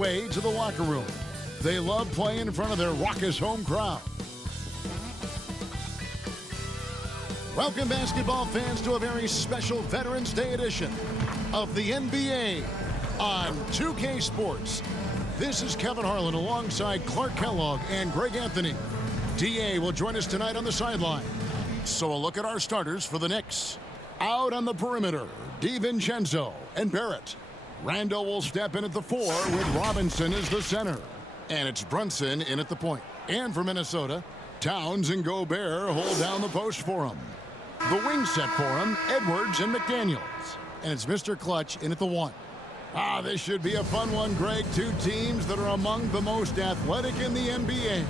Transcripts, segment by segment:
way to the locker room. They love playing in front of their raucous home crowd. Welcome, basketball fans, to a very special Veterans Day edition of the NBA on 2K Sports. This is Kevin Harlan alongside Clark Kellogg and Greg Anthony. DA will join us tonight on the sideline. So a look at our starters for the Knicks. Out on the perimeter, DiVincenzo and Barrett. Randall will step in at the 4 with Robinson as the center. And it's Brunson in at the point. And for Minnesota, Towns and Gobert hold down the post for him. The wing set for him, Edwards and McDaniels. And it's Mr. Clutch in at the 1. This should be a fun one, Greg. Two teams that are among the most athletic in the NBA.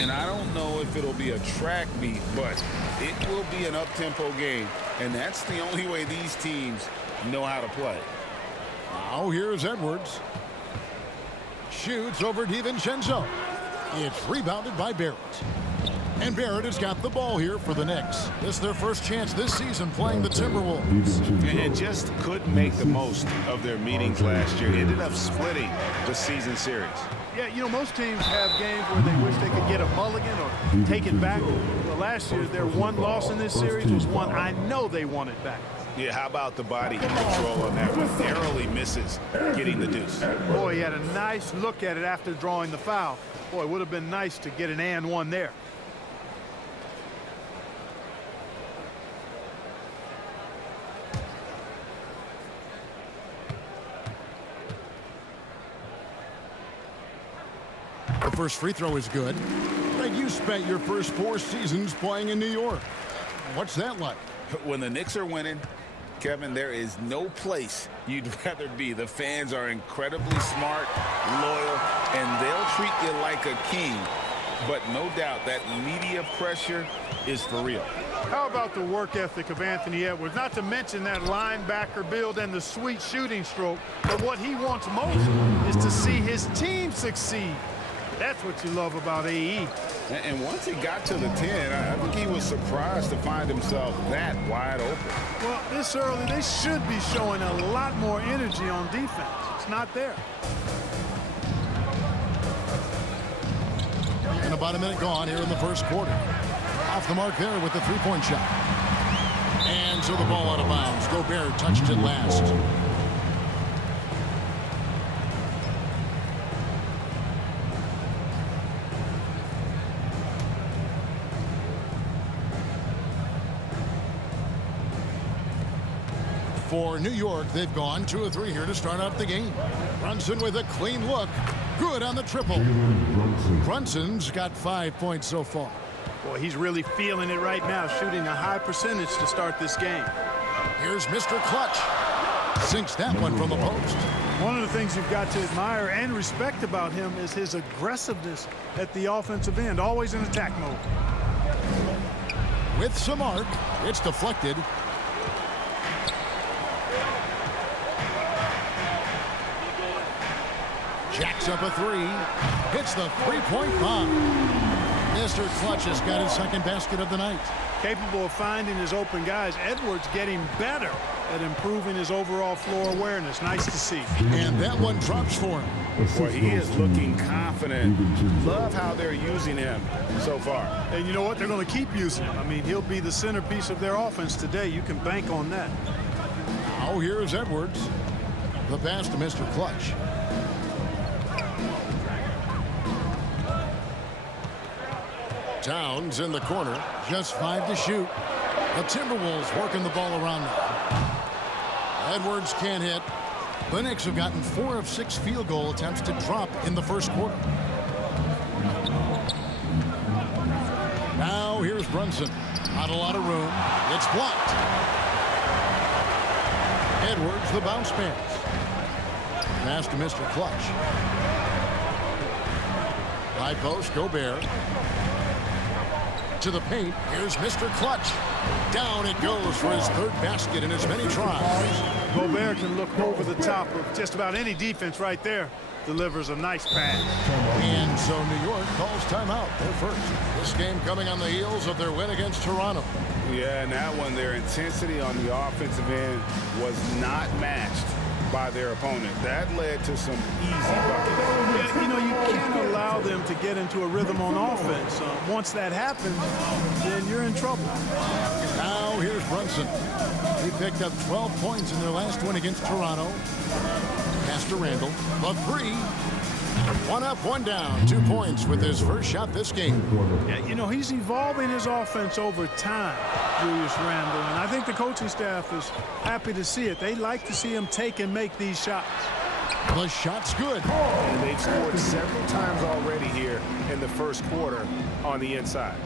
And I don't know if it'll be a track meet, but it will be an up-tempo game. And that's the only way these teams know how to play. Now here's Edwards. Shoots over DiVincenzo. It's rebounded by Barrett. And Barrett has got the ball here for the Knicks. This is their first chance this season playing the Timberwolves. And just couldn't make the most of their meetings last year. Ended up splitting the season series. Yeah, you know, most teams have games where they wish they could get a mulligan or take it back. Well, last year, their one loss in this series was one I know they wanted back. Yeah, how about the body control on that one? Narrowly misses getting the deuce. Boy, he had a nice look at it after drawing the foul. Boy, it would have been nice to get an and one there. The first free throw is good. Greg, you spent your first 4 seasons playing in New York. What's that like? When the Knicks are winning, Kevin, there is no place you'd rather be. The fans are incredibly smart, loyal, and they'll treat you like a king. But no doubt that media pressure is for real. How about the work ethic of Anthony Edwards? Not to mention that linebacker build and the sweet shooting stroke. But what he wants most is to see his team succeed. That's what you love about AE. And once he got to the 10, I think he was surprised to find himself that wide open. Well, this early, they should be showing a lot more energy on defense. It's not there. And about a minute gone here in the first quarter. Off the mark there with the three-point shot. And so the ball out of bounds. Gobert touched it last. For New York, they've gone 2 of 3 here to start out the game. Brunson with a clean look. Good on the triple. Brunson's got 5 points so far. Boy, he's really feeling it right now, shooting a high percentage to start this game. Here's Mr. Clutch. Sinks that one from the post. One of the things you've got to admire and respect about him is his aggressiveness at the offensive end, always in attack mode. With some arc, it's deflected. Jacks up a 3. Hits the three-point bomb. Mr. Clutch has got his second basket of the night. Capable of finding his open guys. Edwards getting better at improving his overall floor awareness. Nice to see. And that one drops for him. Boy, he is looking confident. Love how they're using him so far. And you know what? They're going to keep using him. I mean, he'll be the centerpiece of their offense today. You can bank on that. Now here's Edwards. The pass to Mr. Clutch. Towns in the corner, just 5 to shoot. The Timberwolves working the ball around now. Edwards can't hit. The Knicks have gotten 4 of 6 field goal attempts to drop in the first quarter. Now here's Brunson. Not a lot of room. It's blocked. Edwards, the bounce pass. Pass to Mr. Clutch. High post, Gobert. To the paint, here's Mr. Clutch. Down it goes for his 3rd basket in as many tries. Gobert can look over the top of just about any defense right there. Delivers a nice pass. And so New York calls timeout. They're first. This game coming on the heels of their win against Toronto. Yeah, and that one, their intensity on the offensive end was not matched by their opponent. That led to some easy buckets. get into a rhythm on offense. Once that happens, then you're in trouble. Now here's Brunson. He picked up 12 points in their last win against Toronto. Pass to Randall. The three. One up, one down. 2 points with his first shot this game. Yeah, you know, he's evolving his offense over time, Julius Randle. And I think the coaching staff is happy to see it. They like to see him take and make these shots. The shot's good. And they've scored several times already here in the first quarter on the inside.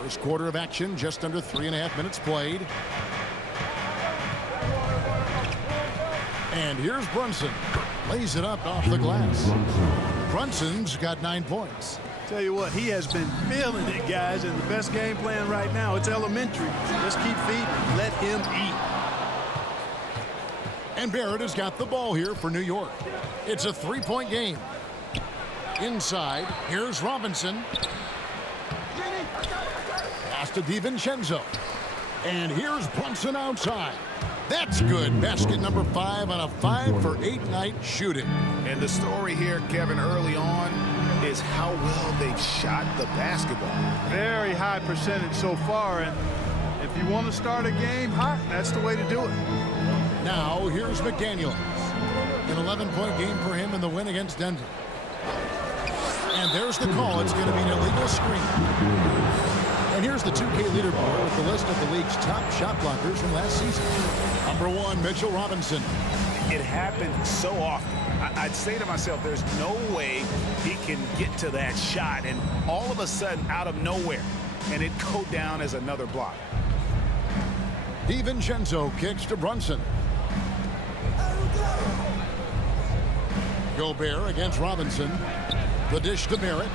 First quarter of action, just under 3.5 minutes played. And here's Brunson. Lays it up off the glass. Brunson's got 9 points. Tell you what, he has been feeling it, guys, and the best game plan right now, it's elementary. Just keep feeding, let him eat. And Barrett has got the ball here for New York. It's a 3-point game. Inside, here's Robinson. Pass to DiVincenzo. And here's Brunson outside. That's good. Basket number 5 on a 5 for 8 night shooting. And the story here, Kevin, early on is how well they've shot the basketball. Very high percentage so far, and if you want to start a game hot, that's the way to do it. Now here's McDaniels. An 11-point game for him in the win against Denver. And there's the call. It's going to be an illegal screen. And here's the 2K leaderboard with the list of the league's top shot blockers from last season. Number 1, Mitchell Robinson. It happened so often. I'd say to myself, there's no way he can get to that shot, and all of a sudden, out of nowhere, and it go down as another block. DiVincenzo kicks to Brunson. Gobert against Robinson. The dish to Barrett.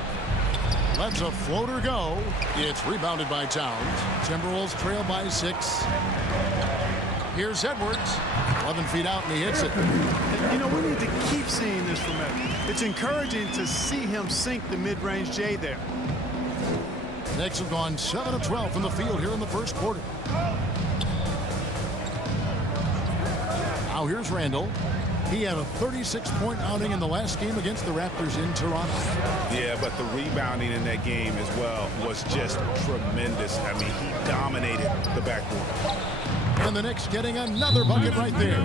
Lets a floater go. It's rebounded by Towns. Timberwolves trail by 6. Here's Edwards. 11 feet out, and he hits it. You know, we need to keep seeing this from him. It's encouraging to see him sink the mid-range J there. Knicks have gone 7 of 12 from the field here in the first quarter. Now here's Randall. He had a 36-point outing in the last game against the Raptors in Toronto. Yeah, but the rebounding in that game as well was just tremendous. I mean, he dominated the backcourt. And the Knicks getting another bucket right there.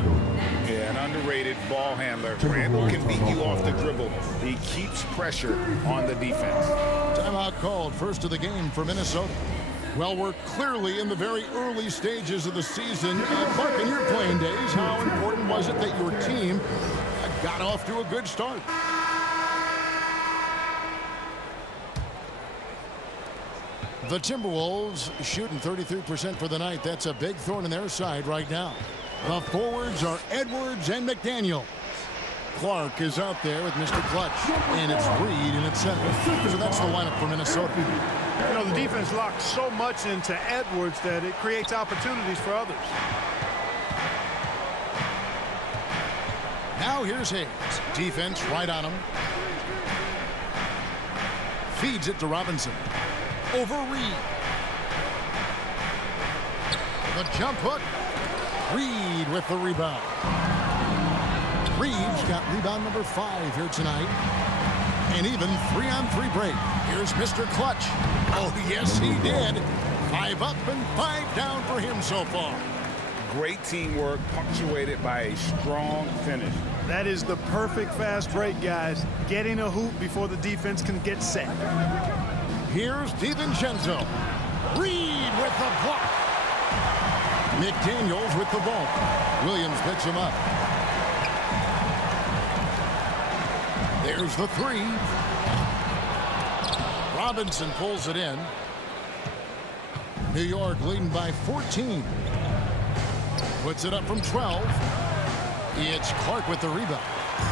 Yeah, an underrated ball handler. Randall can beat you off the dribble. He keeps pressure on the defense. Timeout called, first of the game for Minnesota. Well, we're clearly in the very early stages of the season. Buck, in your playing days, how important was it that your team got off to a good start? The Timberwolves shooting 33% for the night. That's a big thorn in their side right now. The forwards are Edwards and McDaniel. Clark is out there with Mr. Clutch, and it's Reed in its center. So that's the lineup for Minnesota. You know, the defense locks so much into Edwards that it creates opportunities for others. Now here's Hayes. Defense right on him. Feeds it to Robinson. Over Reed. The jump hook. Reed with the rebound. Reed's got rebound number 5 here tonight. And even 3-on-3 break. Here's Mr. Clutch. Oh, yes, he did. 5 up and 5 down for him so far. Great teamwork punctuated by a strong finish. That is the perfect fast break, guys. Getting a hoop before the defense can get set. Here's DiVincenzo. Reed with the block. McDaniels with the ball. Williams picks him up. There's the 3. Robinson pulls it in. New York leading by 14. Puts it up from 12. It's Clark with the rebound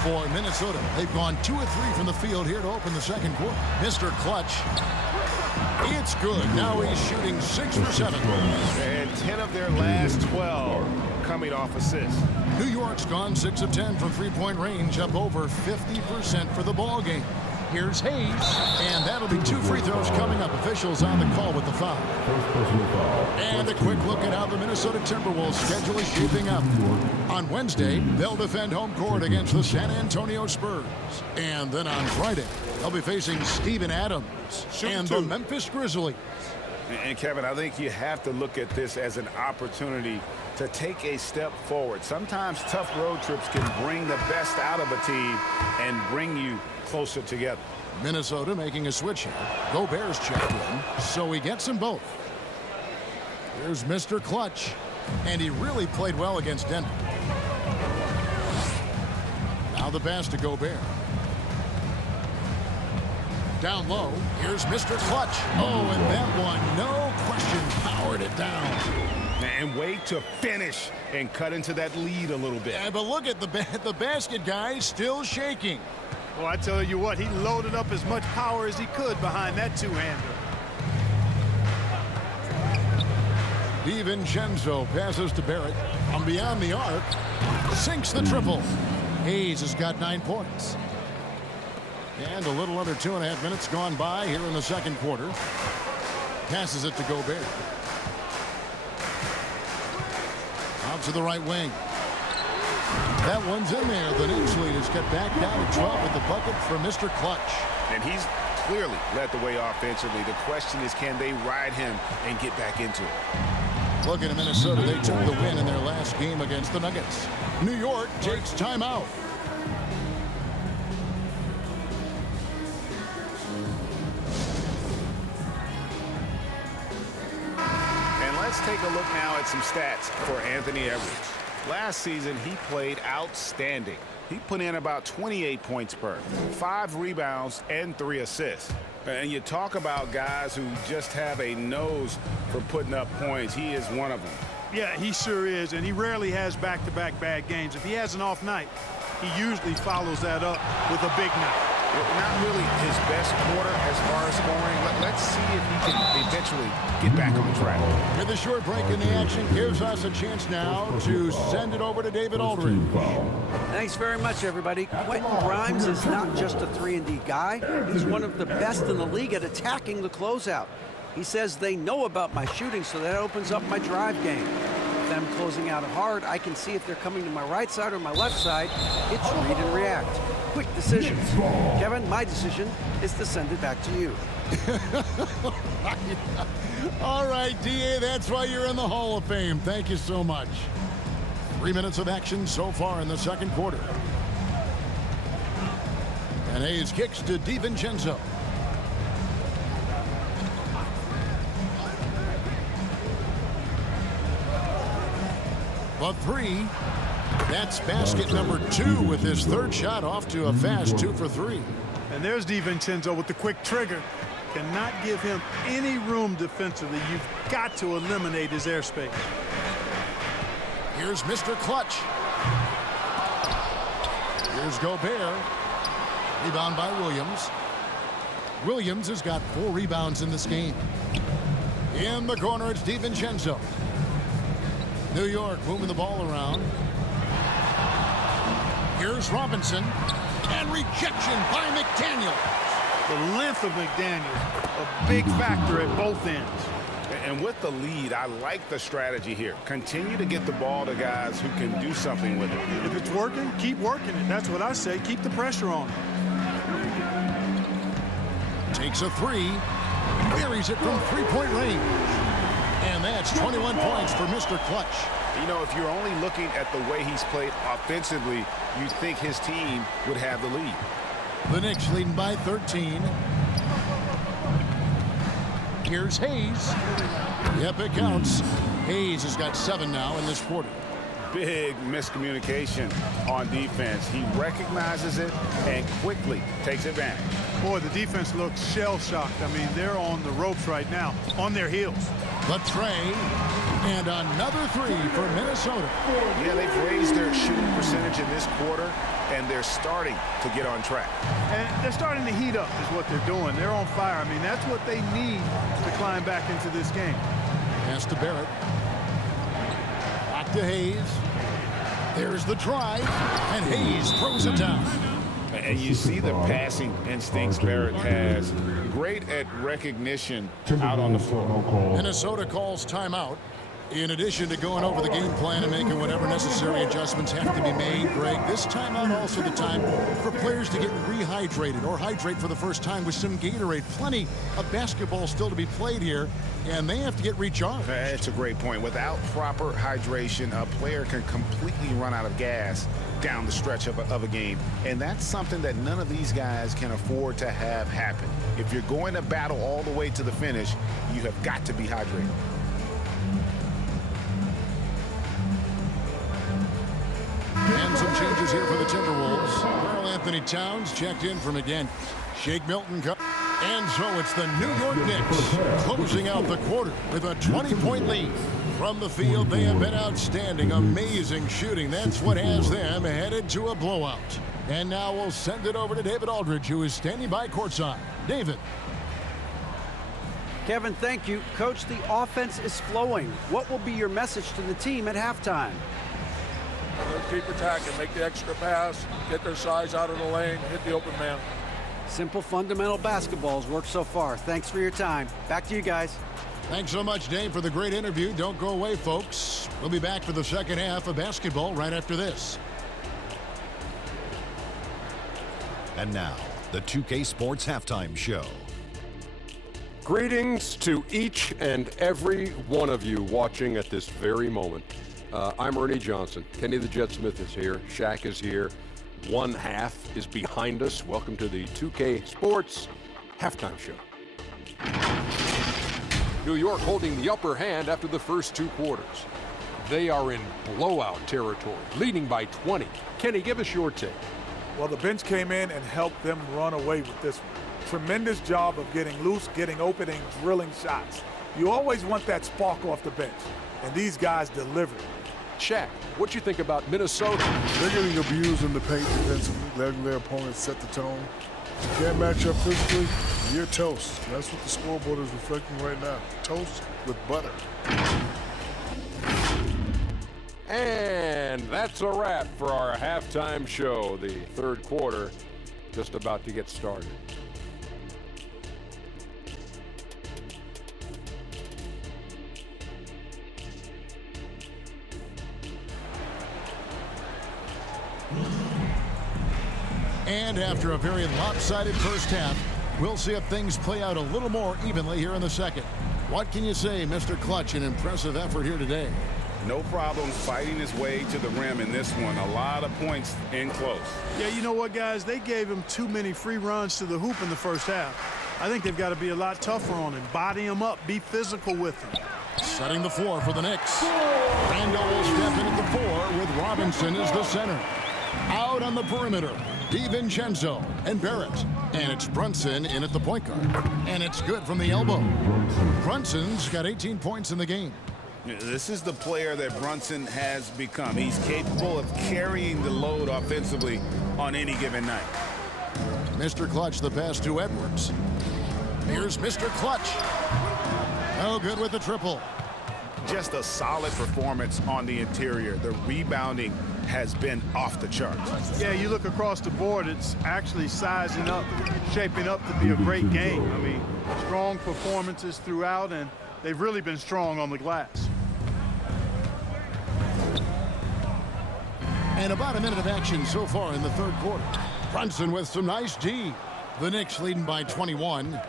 for Minnesota. They've gone 2 of 3 from the field here to open the second quarter. Mr. Clutch. It's good. Now he's shooting 6 for 7. And 10 of their last 12 coming off assists. New York's gone 6 of 10 from 3-point range, up over 50% for the ball game. Here's Hayes, and that'll be 2 free throws coming up. Officials on the call with the foul. And a quick look at how the Minnesota Timberwolves schedule is shaping up. On Wednesday, they'll defend home court against the San Antonio Spurs. And then on Friday, they'll be facing Steven Adams and the Memphis Grizzlies. And Kevin, I think you have to look at this as an opportunity to take a step forward. Sometimes tough road trips can bring the best out of a team and bring you closer together. Minnesota making a switch here. Gobert's checked in, so he gets them both. Here's Mr. Clutch, and he really played well against Denver. Now the pass to Gobert. Down low, here's Mr. Clutch. Oh, and that one, no question, powered it down. And wait to finish and cut into that lead a little bit. Yeah, but look at the basket, guys, still shaking. Well, I tell you what, he loaded up as much power as he could behind that two-hander. DiVincenzo passes to Barrett. From beyond the arc, sinks the triple. Hayes has got 9 points. And a little under 2.5 minutes gone by here in the second quarter. Passes it to Gobert. Out to the right wing. That one's in there. The Knicks lead has got back down to 12 with the bucket for Mr. Clutch. And he's clearly led the way offensively. The question is, can they ride him and get back into it? Looking at Minnesota, they took the win in their last game against the Nuggets. New York takes timeout. Let's take a look now at some stats for Anthony Edwards. Last season, he played outstanding. He put in about 28 points per, 5 rebounds, and 3 assists. And you talk about guys who just have a nose for putting up points. He is one of them. Yeah, he sure is, and he rarely has back-to-back bad games. If he has an off night, he usually follows that up with a big night. Not really his best quarter as far as scoring, but let's see if he can eventually get back on track. With a short break in the action, gives us a chance now to send it over to David Aldridge. Thanks very much, everybody. Quentin Grimes is not just a 3-and-D guy. He's one of the best in the league at attacking the closeout. He says they know about my shooting, so that opens up my drive game. If I'm closing out hard, I can see if they're coming to my right side or my left side. It's read and react. Quick decisions. Kevin, my decision is to send it back to you. All right, D.A., that's why you're in the Hall of Fame. Thank you so much. 3 minutes of action so far in the second quarter. And Hayes kicks to DiVincenzo. The 3. That's basket number 2 with his third shot off to a fast 2 for 3. And there's DiVincenzo with the quick trigger. Cannot give him any room defensively. You've got to eliminate his airspace. Here's Mr. Clutch. Here's Gobert. Rebound by Williams. Williams has got 4 rebounds in this game. In the corner, it's DiVincenzo. New York moving the ball around. Here's Robinson. And rejection by McDaniels. The length of McDaniels, a big factor at both ends. And with the lead, I like the strategy here. Continue to get the ball to guys who can do something with it. If it's working, keep working it. That's what I say. Keep the pressure on. Takes a 3. Buries it from 3-point range. And that's 21 points for Mr. Clutch. You know, if you're only looking at the way he's played offensively, you'd think his team would have the lead. The Knicks leading by 13. Here's Hayes. Yep, it counts. Hayes has got 7 now in this quarter. Big miscommunication on defense. He recognizes it and quickly takes advantage. Boy, the defense looks shell-shocked. I mean, they're on the ropes right now, on their heels. The tray, and another 3 for Minnesota. Yeah, they've raised their shooting percentage in this quarter, and they're starting to get on track. And they're starting to heat up is what they're doing. They're on fire. I mean, that's what they need to climb back into this game. Pass to Barrett. Back to Hayes. There's the drive, and Hayes throws it down. And you see the passing instincts Barrett has. Great at recognition out on the floor. Minnesota calls timeout. In addition to going over the game plan and making whatever necessary adjustments have to be made, Greg, this timeout also the time for players to get rehydrated or hydrate for the first time with some Gatorade. Plenty of basketball still to be played here, and they have to get recharged. That's a great point. Without proper hydration, a player can completely run out of gas down the stretch of a game. And that's something that none of these guys can afford to have happen. If you're going to battle all the way to the finish, you have got to be hydrated. And some changes here for the Timberwolves. Karl Anthony Towns checked in from again. Shake Milton. And so it's the New York Knicks closing out the quarter with a 20-point lead. From the field, they have been outstanding. Amazing shooting. That's what has them headed to a blowout. And now we'll send it over to David Aldridge, who is standing by courtside. David. Kevin, thank you. Coach, the offense is flowing. What will be your message to the team at halftime? Keep attacking, make the extra pass, get their size out of the lane, hit the open man. Simple fundamental basketball's worked so far. Thanks for your time. Back to you guys. Thanks so much, Dave, for the great interview. Don't go away, folks. We'll be back for the second half of basketball right after this. And now, the 2K Sports Halftime Show. Greetings to each and every one of you watching at this very moment. I'm Ernie Johnson. Kenny the Jet Smith is here. Shaq is here. One half is behind us. Welcome to the 2K Sports Halftime Show. New York holding the upper hand after the first two quarters. They are in blowout territory, leading by 20. Kenny, give us your take. Well, the bench came in and helped them run away with this one. Tremendous job of getting loose, getting open, and drilling shots. You always want that spark off the bench, and these guys delivered. Shaq, what you think about Minnesota? They're getting abused in the paint defensively, letting their opponents set the tone. You can't match up physically, you're toast. That's what the scoreboard is reflecting right now. Toast with butter. And that's a wrap for our halftime show. The third quarter just about to get started. And after a very lopsided first half, we'll see if things play out a little more evenly here in the second. What can you say, Mr. Clutch? An impressive effort here today. No problem fighting his way to the rim in this one. A lot of points in close. Yeah, you know what, guys? They gave him too many free runs to the hoop in the first half. I think they've got to be a lot tougher on him. Body him up. Be physical with him. Setting the floor for the Knicks. Randall will step in at the 4 with Robinson as the center. Out on the perimeter, DiVincenzo and Barrett. And it's Brunson in at the point guard. And it's good from the elbow. Brunson's got 18 points in the game. This is the player that Brunson has become. He's capable of carrying the load offensively on any given night. Mr. Clutch, the pass to Edwards. Here's Mr. Clutch. No good with the triple. Just a solid performance on the interior. The rebounding has been off the charts. Yeah, you look across the board, it's actually sizing up, shaping up to be a great game. I mean, strong performances throughout, and they've really been strong on the glass. And about a minute of action so far in the third quarter. Brunson with some nice D. The Knicks leading by 21.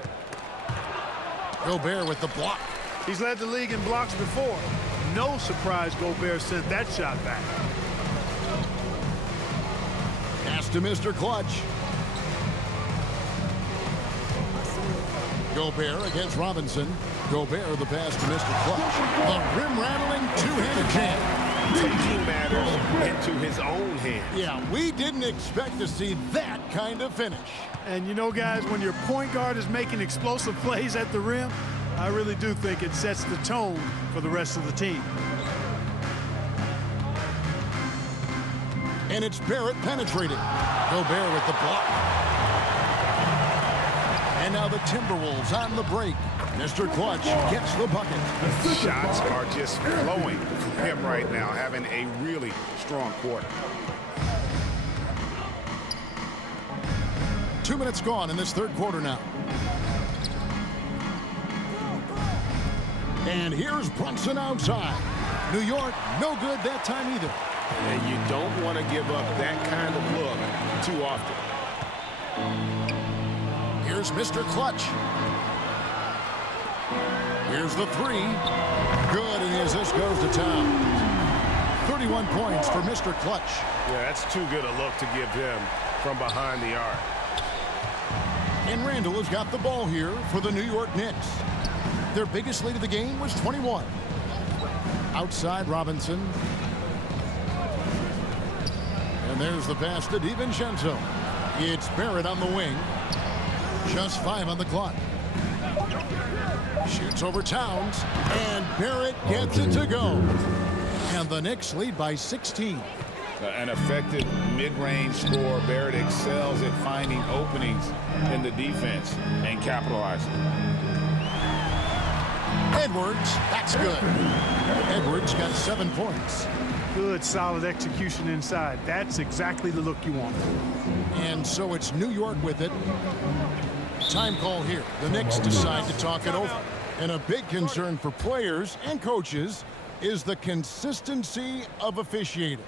Gobert with the block. He's led the league in blocks before. No surprise Gobert sent that shot back. Pass to Mr. Clutch. Gobert against Robinson. Gobert the pass to Mr. Clutch. The rim-rattling two-handed jam. Taking matters into his own hands. Yeah, we didn't expect to see that kind of finish. And you know, guys, when your point guard is making explosive plays at the rim, I really do think it sets the tone for the rest of the team. And it's Barrett penetrating. Gobert with the block. And now the Timberwolves on the break. Mr. Clutch gets the bucket. Shots are just flowing from him right now, having a really strong quarter. 2 minutes gone in this third quarter now. And here's Brunson outside. New York, no good that time either. And you don't want to give up that kind of look too often. Here's Mr. Clutch. Here's the three. Good, and his assist goes to town. 31 points for Mr. Clutch. Yeah, that's too good a look to give him from behind the arc. And Randall has got the ball here for the New York Knicks. Their biggest lead of the game was 21. Outside Robinson. And there's the pass to DiVincenzo. It's Barrett on the wing. Just 5 on the clock. Shoots over Towns. And Barrett gets it to go. And the Knicks lead by 16. An effective mid-range scorer. Barrett excels at finding openings in the defense and capitalizing. Edwards, that's good. Edwards got 7 points. Good, solid execution inside. That's exactly the look you want. And so it's New York with it. Time call here. The Knicks decide to talk it over. And a big concern for players and coaches is the consistency of officiating.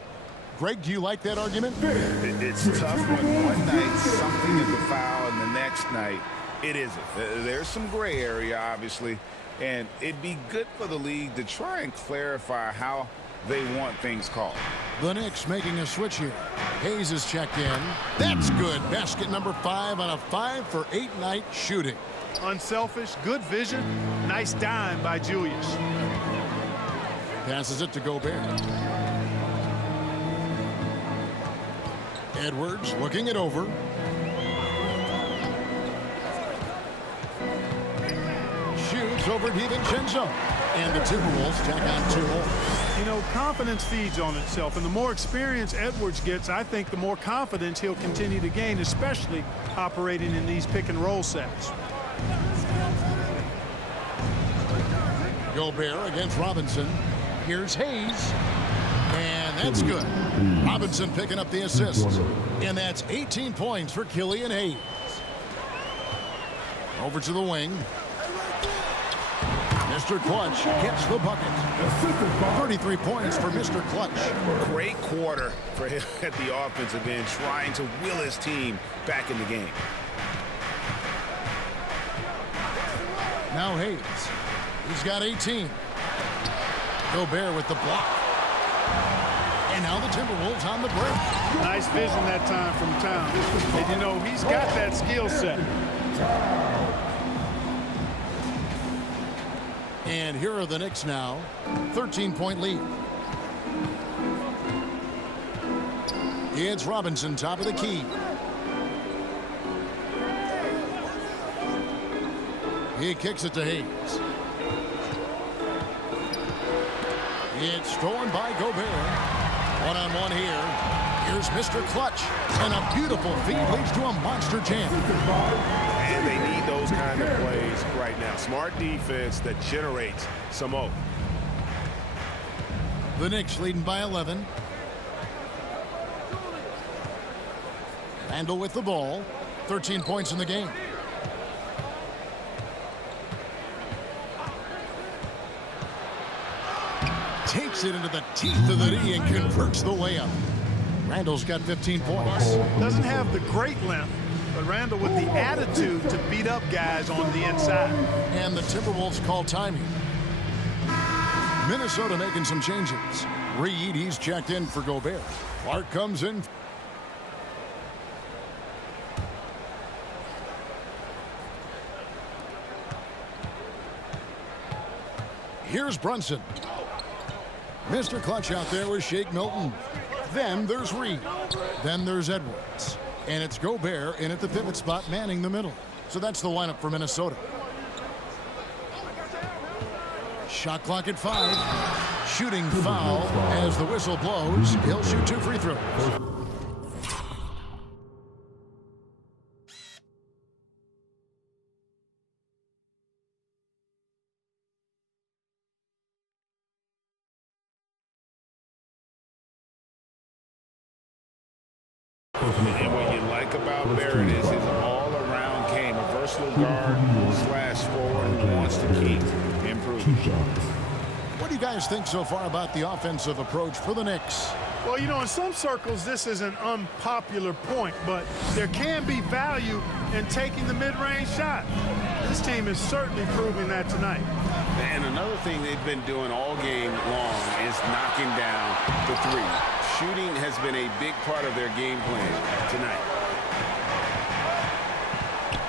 Greg, do you like that argument? It's tough when one night something is a foul and the next night it isn't. There's some gray area, obviously, and it'd be good for the league to try and clarify how they want things called. The Knicks making a switch here. Hayes is checked in. That's good. Basket number 5 on a 5 for 8 night shooting. Unselfish, good vision. Nice dime by Julius. Passes it to Gobert. Edwards looking it over. Shoots over DiVincenzo. And the Timberwolves tack on 2 more. You know, confidence feeds on itself, and the more experience Edwards gets, I think the more confidence he'll continue to gain, especially operating in these pick-and-roll sets. Gobert against Robinson. Here's Hayes. And that's good. Robinson picking up the assist. And that's 18 points for Killian Hayes. Over to the wing. Mr. Clutch gets the bucket. 33 points for Mr. Clutch. Great quarter for him at the offensive end, trying to will his team back in the game. Now Hayes. He's got 18. Gobert with the block. And now the Timberwolves on the break. Nice vision that time from Towns. And, you know, he's got that skill set. And here are the Knicks now. 13-point lead. It's Robinson, top of the key. He kicks it to Hayes. It's stolen by Gobert. One-on-one here. Here's Mr. Clutch. And a beautiful feed leads to a monster jam. And they need those kind of plays right now. Smart defense that generates some hope. The Knicks leading by 11. Randall with the ball. 13 points in the game. Takes it into the teeth of the knee and converts the layup. Randall's got 15 points. Doesn't have the great length, but Randall with the attitude to beat up guys on the inside. And the Timberwolves call timing. Minnesota making some changes. Reed, he's checked in for Gobert. Clark comes in. Here's Brunson. Mr. Clutch out there with Shake Milton. Then there's Reed. Then there's Edwards. And it's Gobert in at the pivot spot, manning the middle. So that's the lineup for Minnesota. Shot clock at 5. Shooting foul as the whistle blows. He'll shoot 2 free throws. And what you like about Barrett is his all-around game, a versatile guard / forward who wants to keep improving. What do you guys think so far about the offensive approach for the Knicks? Well, you know, in some circles, this is an unpopular point, but there can be value in taking the mid-range shot. This team is certainly proving that tonight. And another thing they've been doing all game long is knocking down the three. Shooting has been a big part of their game plan tonight.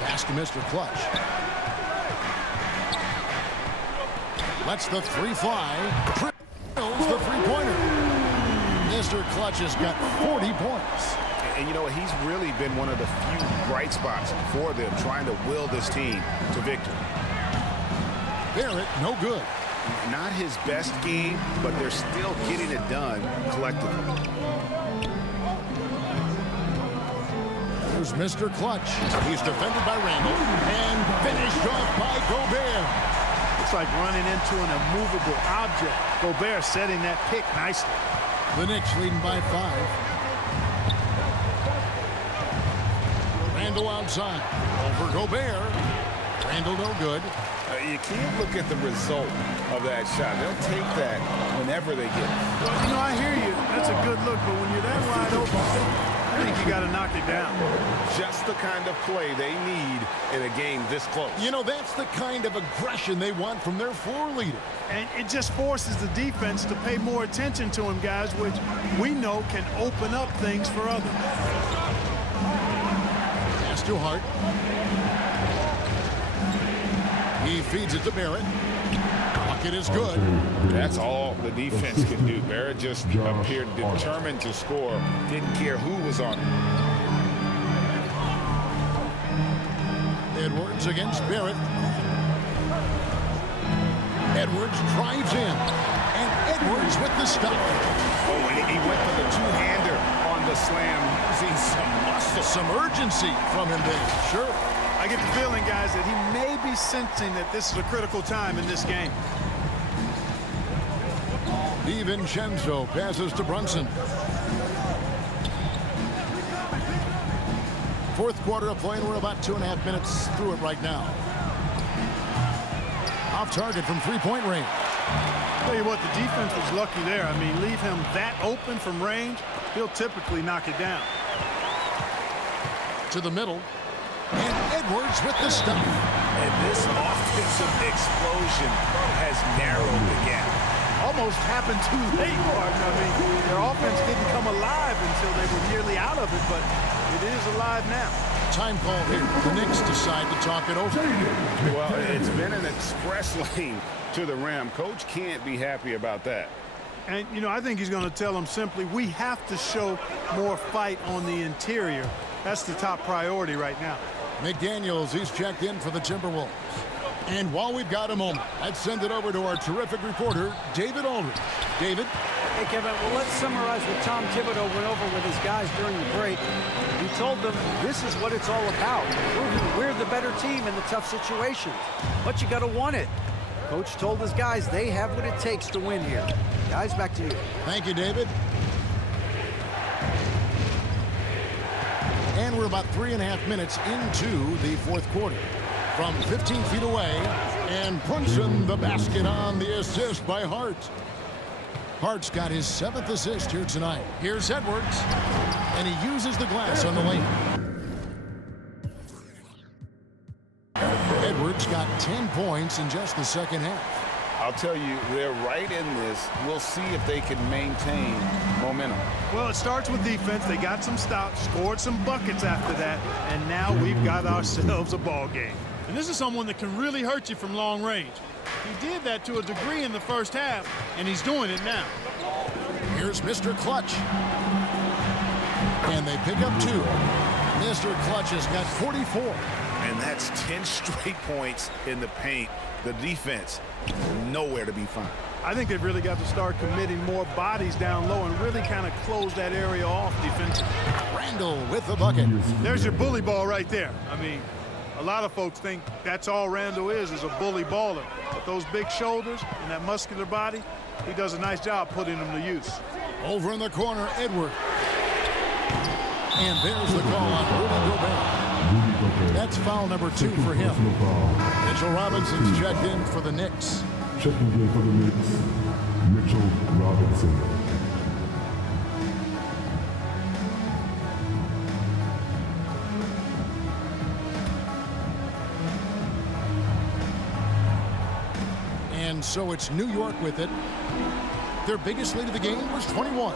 Pass to Mr. Clutch. Lets the three fly. Drills the three-pointer. Mr. Clutch has got 40 points. And you know, he's really been one of the few bright spots for them, trying to will this team to victory. Barrett, no good. Not his best game, but they're still getting it done collectively. Here's Mr. Clutch. He's defended by Randall and finished off by Gobert. It's like running into an immovable object. Gobert setting that pick nicely. The Knicks leading by 5. Randall outside. Over Gobert. Randall no good. You can't look at the result of that shot. They'll take that whenever they get it. Well, you know, I hear you. That's a good look, but when you're that wide open, I think you got to knock it down. Just the kind of play they need in a game this close. You know, that's the kind of aggression they want from their floor leader. And it just forces the defense to pay more attention to him, guys, which we know can open up things for others. Pass to Hart. He feeds it to Barrett. Bucket is good. That's all the defense can do. Barrett just appeared determined to score. Didn't care who was on him. Edwards against Barrett. Edwards drives in. And Edwards with the stop. Oh, and he went for the two-hander on the slam. Using some muscle. Some urgency from him there. Sure. I get the feeling, guys, that he may be sensing that this is a critical time in this game. DiVincenzo passes to Brunson. Fourth quarter of play, and we're about 2.5 minutes through it right now. Off target from three-point range. Tell you what, the defense was lucky there. I mean, leave him that open from range, he'll typically knock it down. To the middle. And Edwards with the stop. And this offensive explosion has narrowed the gap. Almost happened too late, Martin. I mean, their offense didn't come alive until they were nearly out of it, but it is alive now. Time call here. The Knicks decide to talk it over. Well, it's been an express lane to the rim. Coach can't be happy about that. And, you know, I think he's going to tell them simply, we have to show more fight on the interior. That's the top priority right now. McDaniels, he's checked in for the Timberwolves. And while we've got a moment, let's send it over to our terrific reporter, David Aldridge. David? Hey, Kevin, well, let's summarize what Tom Thibodeau went over with his guys during the break. He told them this is what it's all about. We're the better team in the tough situations. But you got to want it. Coach told his guys they have what it takes to win here. Guys, back to you. Thank you, David. And we're about 3.5 minutes into the fourth quarter. From 15 feet away, and Brunson the basket on the assist by Hart. Hart's got his 7th assist here tonight. Here's Edwards, and he uses the glass on the lane. Edwards got 10 points in just the second half. I'll tell you, they're right in this. We'll see if they can maintain momentum. Well, it starts with defense. They got some stops, scored some buckets after that, and now we've got ourselves a ball game. And this is someone that can really hurt you from long range. He did that to a degree in the first half, and he's doing it now. Here's Mr. Clutch. And they pick up 2. Mr. Clutch has got 44. And that's 10 straight points in the paint. The defense, nowhere to be found. I think they've really got to start committing more bodies down low and really kind of close that area off defensively. Randall with the bucket. There's your bully ball right there. I mean, a lot of folks think that's all Randall is a bully baller. But those big shoulders and that muscular body, he does a nice job putting them to use. Over in the corner, Edwards. And there's the call on Rudy Gobert. That's foul number 2 for him. Mitchell Robinson's checked in for the Knicks. Checking in for the Knicks, Mitchell Robinson. And so it's New York with it. Their biggest lead of the game was 21.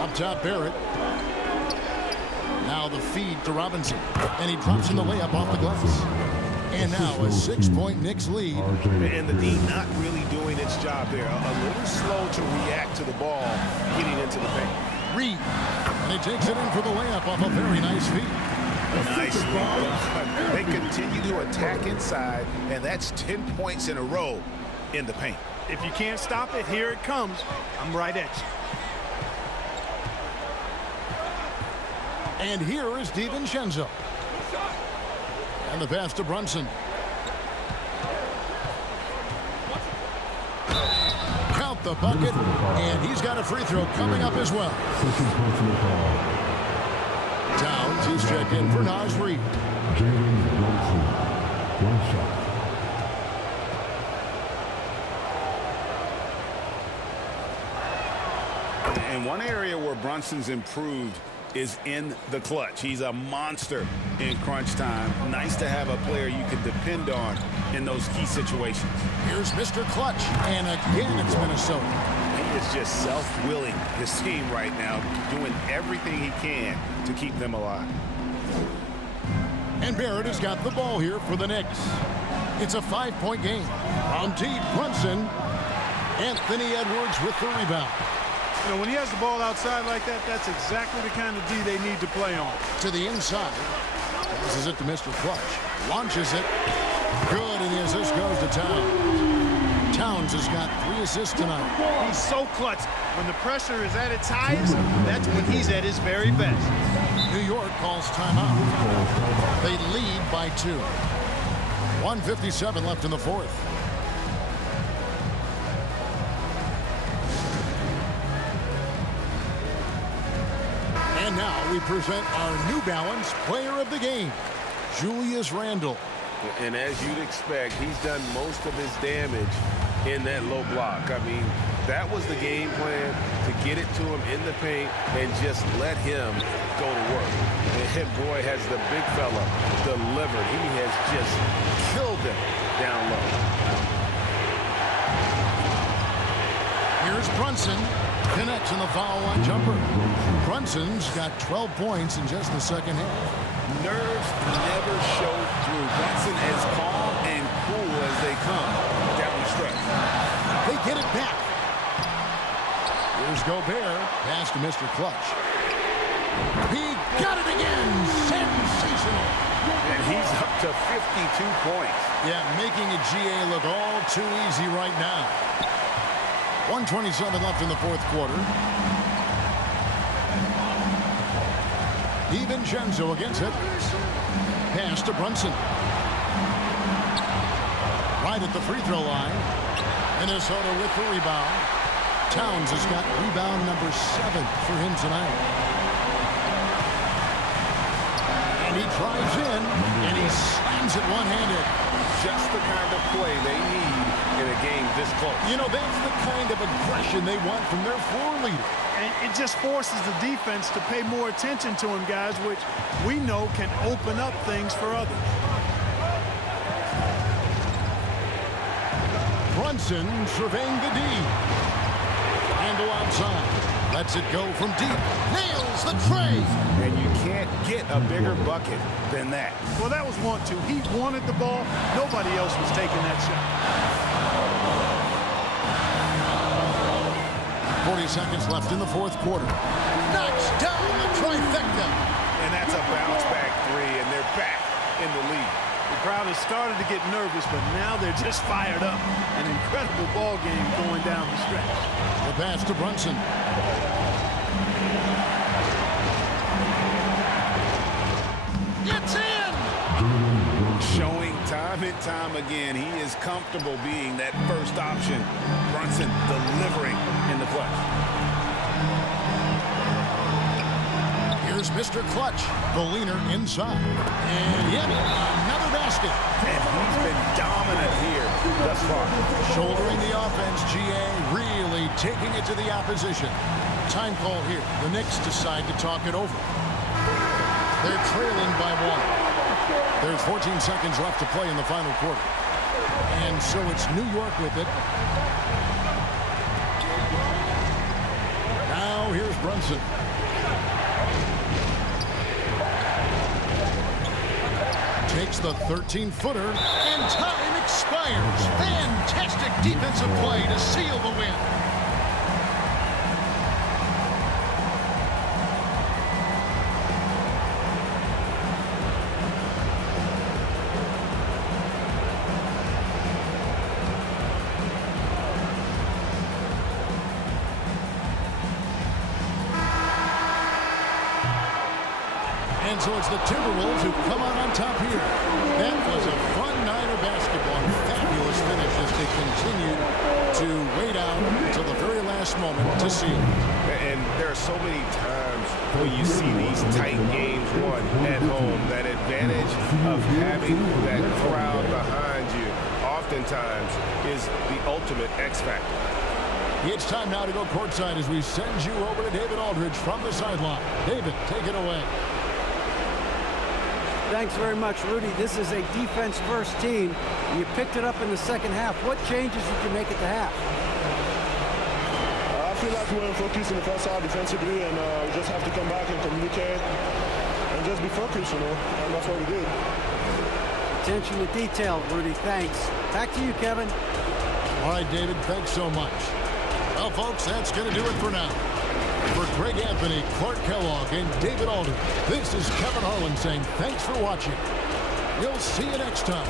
Up top, Barrett. Now the feed to Robinson. And he drops in the layup off the glass. And now a 6-point Knicks lead. And the D not really doing its job there. A little slow to react to the ball getting into the paint. Reed. And he takes it in for the layup off a very nice feed. Nicely done. They continue to attack inside, and that's 10 points in a row in the paint. If you can't stop it, here it comes. I'm right at you. And here is DiVincenzo. And the pass to Brunson. Count the bucket, and he's got a free throw coming up as well. Towns, he's checked in for Naz Reid. Jalen Brunson, one shot. And one area where Brunson's improved is in the clutch. He's a monster in crunch time. Nice to have a player you can depend on in those key situations. Here's Mr. Clutch, and again it's Minnesota. He is just self-willing, his team right now, doing everything he can to keep them alive. And Barrett has got the ball here for the Knicks. It's a 5-point game. On deep, Brunson. Anthony Edwards with the rebound. You know, when he has the ball outside like that, that's exactly the kind of D they need to play on. To the inside. This is it to Mr. Clutch. Launches it. Good, and the assist goes to Towns. Towns has got 3 assists tonight. He's so clutch. When the pressure is at its highest, that's when he's at his very best. New York calls timeout. They lead by 2. 1:57 left in the fourth. And now we present our New Balance Player of the Game, Julius Randle. And as you'd expect, he's done most of his damage in that low block. I mean, that was the game plan, to get it to him in the paint and just let him go to work. And boy, has the big fella delivered. He has just killed them down low. Here's Brunson. Connects in the foul line jumper. Brunson's got 12 points in just the second half. Nerves never show through. Brunson as calm and cool as they come down the stretch. They get it back. Here's Gobert. Pass to Mr. Clutch. He got it again. Sensational. And he's up to 52 points. Yeah, making a GA look all too easy right now. 1:27 left in the fourth quarter. DiVincenzo against it. Pass to Brunson. Right at the free throw line. Minnesota with the rebound. Towns has got rebound number 7 for him tonight. And he drives in, and he slams it one-handed. Just the kind of play they need in a game this close. You know, that's the kind of aggression they want from their floor leader. And it just forces the defense to pay more attention to him, guys, which we know can open up things for others. Brunson surveying the D. Handle outside. Lets it go from deep. Nails the tray. And you can't get a bigger bucket than that. Well, that was 1-2. He wanted the ball. Nobody else was taking that shot. 40 seconds left in the fourth quarter. Knocks down the trifecta. And that's a bounce-back 3, and they're back in the lead. The crowd has started to get nervous, but now they're just fired up. An incredible ball game going down the stretch. The pass to Brunson. It's in! Showing time and time again, he is comfortable being that first option. Brunson delivering in the clutch. Here's Mr. Clutch, the leaner inside. And yep, another basket. And he's been dominant here thus far. Shouldering the offense, GA really taking it to the opposition. Time call here. The Knicks decide to talk it over. They're trailing by 1. There's 14 seconds left to play in the final quarter. And so it's New York with it. Now here's Brunson. Takes the 13-footer, and time expires. Fantastic defensive play to seal the win. And so it's the Timberwolves who come out on top here. That was a fun night of basketball. Fabulous finish as they continue to wait out until the very last moment to seal it. And there are so many times when you see these tight games won at home, that advantage of having that crowd behind you oftentimes is the ultimate X factor. It's time now to go courtside as we send you over to David Aldridge from the sideline. David, take it away. Thanks very much, Rudy. This is a defense-first team. You picked it up in the second half. What changes did you make at the half? I feel like we were focused in the first half defensively, and we just have to come back and communicate and just be focused, you know, and that's what we did. Attention to detail, Rudy. Thanks. Back to you, Kevin. All right, David, thanks so much. Well, folks, that's going to do it for now. For Greg Anthony, Clark Kellogg, and David Aldridge, this is Kevin Harlan saying thanks for watching. We'll see you next time.